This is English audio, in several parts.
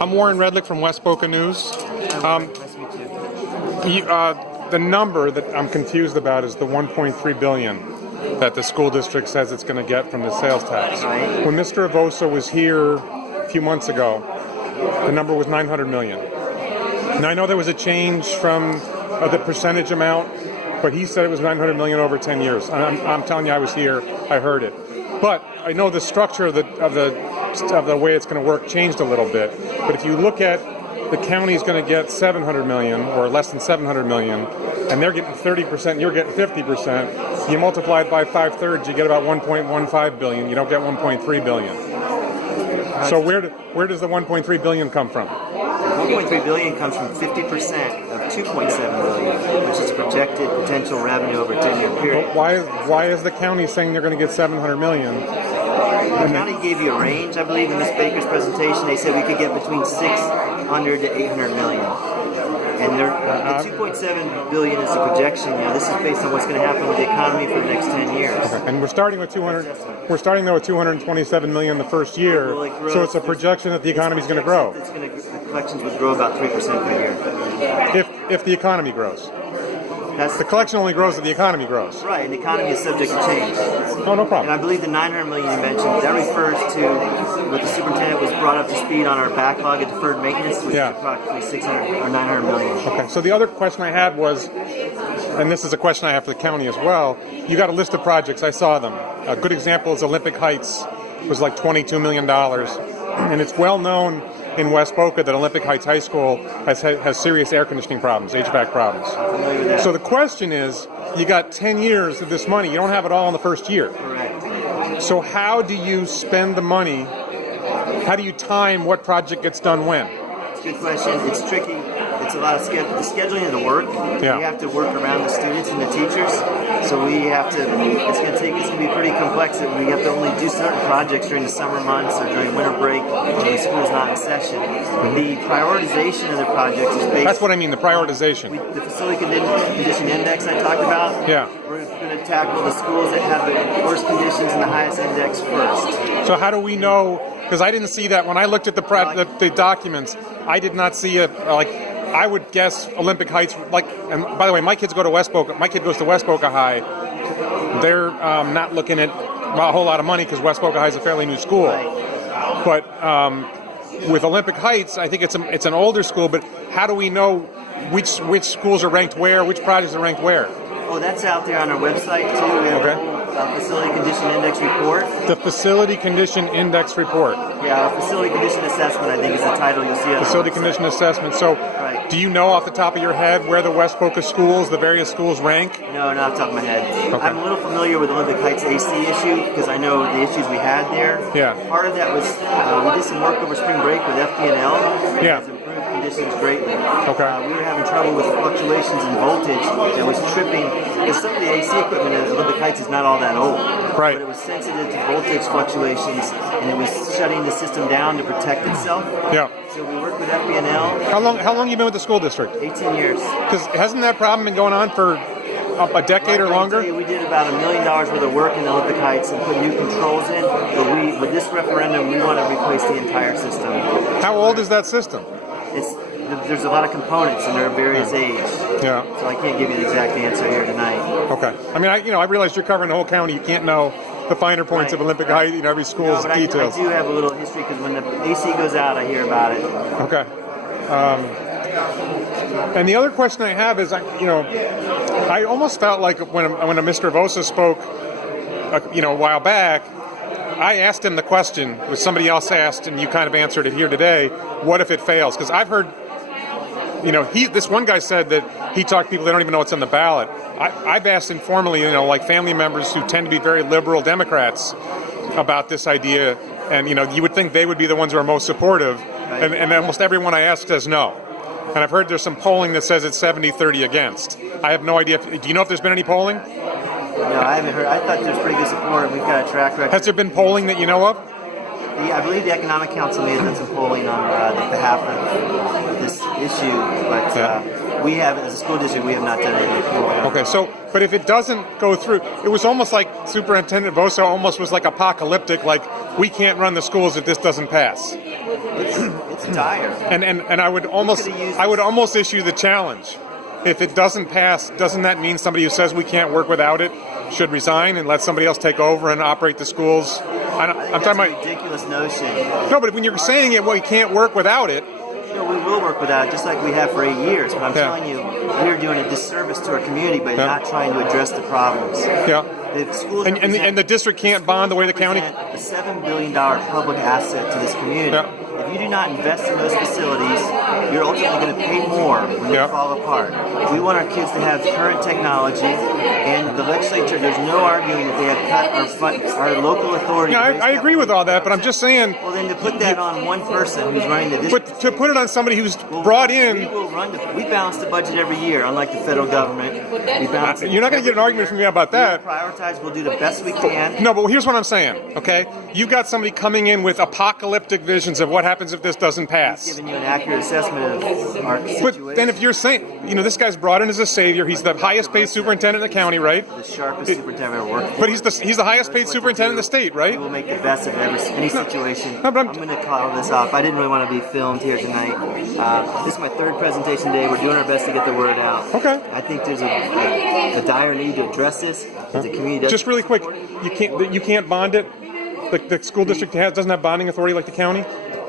I'm Warren Redlick from West Boca News. Nice to meet you. The number that I'm confused about is the $1.3 billion that the school district says it's going to get from the sales tax. Right. When Mr. Avosa was here a few months ago, the number was $900 million. And I know there was a change from the percentage amount, but he said it was $900 million over 10 years. And I'm telling you, I was here, I heard it. But I know the structure of the way it's going to work changed a little bit. But if you look at the county's going to get $700 million or less than $700 million, and they're getting 30%, you're getting 50%. You multiply it by 5/3, you get about $1.15 billion. You don't get $1.3 billion. So where does the $1.3 billion come from? $1.3 billion comes from 50% of $2.7 billion, which is projected potential revenue over a 10-year period. Why is the county saying they're going to get $700 million? The county gave you a range, I believe, in Ms. Baker's presentation. They said we could get between $600 to $800 million. And the $2.7 billion is a projection. This is based on what's going to happen with the economy for the next 10 years. Okay. And we're starting with $227 million the first year. So it's a projection that the economy is going to grow. The collections would grow about 3% per year. If the economy grows. The collection only grows if the economy grows. Right, and the economy is subject to change. Oh, no problem. And I believe the $900 million you mentioned, that refers to what the superintendent was brought up to speed on our backlog of deferred maintenance, which is approximately $600 or $900 million. Okay, so the other question I had was, and this is a question I have for the county as well, you got a list of projects, I saw them. A good example is Olympic Heights, was like $22 million. And it's well known in West Boca that Olympic Heights High School has serious air conditioning problems, HVAC problems. So the question is, you got 10 years of this money. You don't have it all in the first year. Correct. So how do you spend the money? How do you time what project gets done when? It's a good question. It's tricky. It's a lot of the scheduling of the work. Yeah. We have to work around the students and the teachers. So we have to, it's going to be pretty complex. We have to only do certain projects during the summer months or during winter break when the school's not in session. The prioritization of the projects is based... That's what I mean, the prioritization. The facility condition index I talked about, we're going to tackle the schools that have the worst conditions and the highest index first. So how do we know, because I didn't see that when I looked at the documents, I did not see it, I would guess Olympic Heights, and by the way, my kids go to West Boca. My kid goes to West Boca High. They're not looking at a whole lot of money because West Boca High is a fairly new school. Right. But with Olympic Heights, I think it's an older school. But how do we know which schools are ranked where, which projects are ranked where? Oh, that's out there on our website too. We have a facility condition index report. The facility condition index report. Yeah, our facility condition assessment, I think, is the title you'll see on facility condition assessment. So, do you know off the top of your head where the West Boca schools, the various schools, rank? No, not off the top of my head. Okay. I'm a little familiar with the Olympic Heights AC issue because I know the issues we had there. Yeah. Part of that was we did some work over spring break with FP&L. Yeah. It's improved conditions greatly. Okay. We were having trouble with fluctuations in voltage that was tripping, because some of the AC equipment at Olympic Heights is not all that old. Right. But it was sensitive to voltage fluctuations, and it was shutting the system down to protect itself. Yeah. So we worked with FP&L. How long you been with the school district? 18 years. Because hasn't that problem been going on for a decade or longer? We did about $1 million worth of work in Olympic Heights and put new controls in. But with this referendum, we want to replace the entire system. How old is that system? There's a lot of components and they're of various age. Yeah. So I can't give you the exact answer here tonight. Okay. I mean, I realize you're covering the whole county. You can't know the finer points of Olympic Heights, every school's details. I do have a little history because when the AC goes out, I hear about it. Okay. And the other question I have is, I almost felt like when a Mr. Avosa spoke, a while back, I asked him the question, which somebody else asked, and you kind of answered it here today. What if it fails? Because I've heard, this one guy said that he talked to people that don't even know what's on the ballot. I've asked informally, like family members who tend to be very liberal Democrats about this idea, and you would think they would be the ones who are most supportive, and almost everyone I ask says no. And I've heard there's some polling that says it's 70-30 against. I have no idea. Do you know if there's been any polling? No, I haven't heard. I thought there's pretty good support. We've got a track record. Has there been polling that you know of? I believe the Economic Council may have done some polling on the behalf of this issue, but we have, as a school district, we have not done any polling. Okay, but if it doesn't go through, it was almost like Superintendent Vosa almost was like apocalyptic, like we can't run the schools if this doesn't pass. It's dire. And I would almost issue the challenge. If it doesn't pass, doesn't that mean somebody who says we can't work without it should resign and let somebody else take over and operate the schools? I'm talking about a ridiculous notion. No, but when you're saying it, well, you can't work without it. We will work without it, just like we have for 8 years. But I'm telling you, we're doing a disservice to our community by not trying to address the problems. Yeah. The schools and the district can't bond the way the county. A $7 billion public asset to this community. Yeah. If you do not invest in those facilities, you're ultimately going to pay more when they fall apart. We want our kids to have current technology, and the legislature, there's no arguing that they have cut our local authority. Yeah, I agree with all that, but I'm just saying. Well, then to put that on one person who's running the district. But to put it on somebody who's brought in. We balance the budget every year, unlike the federal government. You're not going to get an argument from me about that. We'll prioritize, we'll do the best we can. No, but here's what I'm saying, okay? You've got somebody coming in with apocalyptic visions of what happens if this doesn't pass. He's giving you an accurate assessment of our situation. But then if you're saying, this guy's brought in as a savior, he's the highest paid superintendent in the county, right? The sharpest superintendent I've ever worked for. But he's the highest paid superintendent in the state, right? We will make the best of any situation. No, but I'm going to call this off. I didn't really want to be filmed here tonight. This is my third presentation day. We're doing our best to get the word out. Okay. I think there's a dire need to address this. The community just really quick, you can't bond it. The school district doesn't have bonding authority like the county.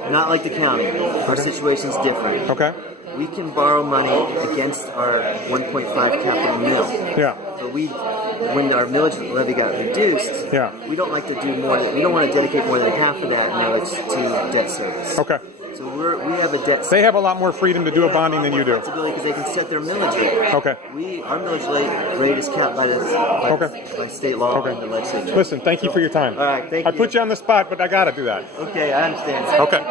Not like the county. Our situation's different. Okay. We can borrow money against our 1.5 capital mill. Yeah. But when our millage levy got reduced, we don't like to do more. We don't want to dedicate more than half of that millage to debt service. Okay. So we have a debt. They have a lot more freedom to do a bonding than you do. Because they can set their millage rate. Okay. Our millage rate is capped by state law and the legislature. Listen, thank you for your time. All right, thank you. I put you on the spot, but I got to do that. Okay, I understand. Okay.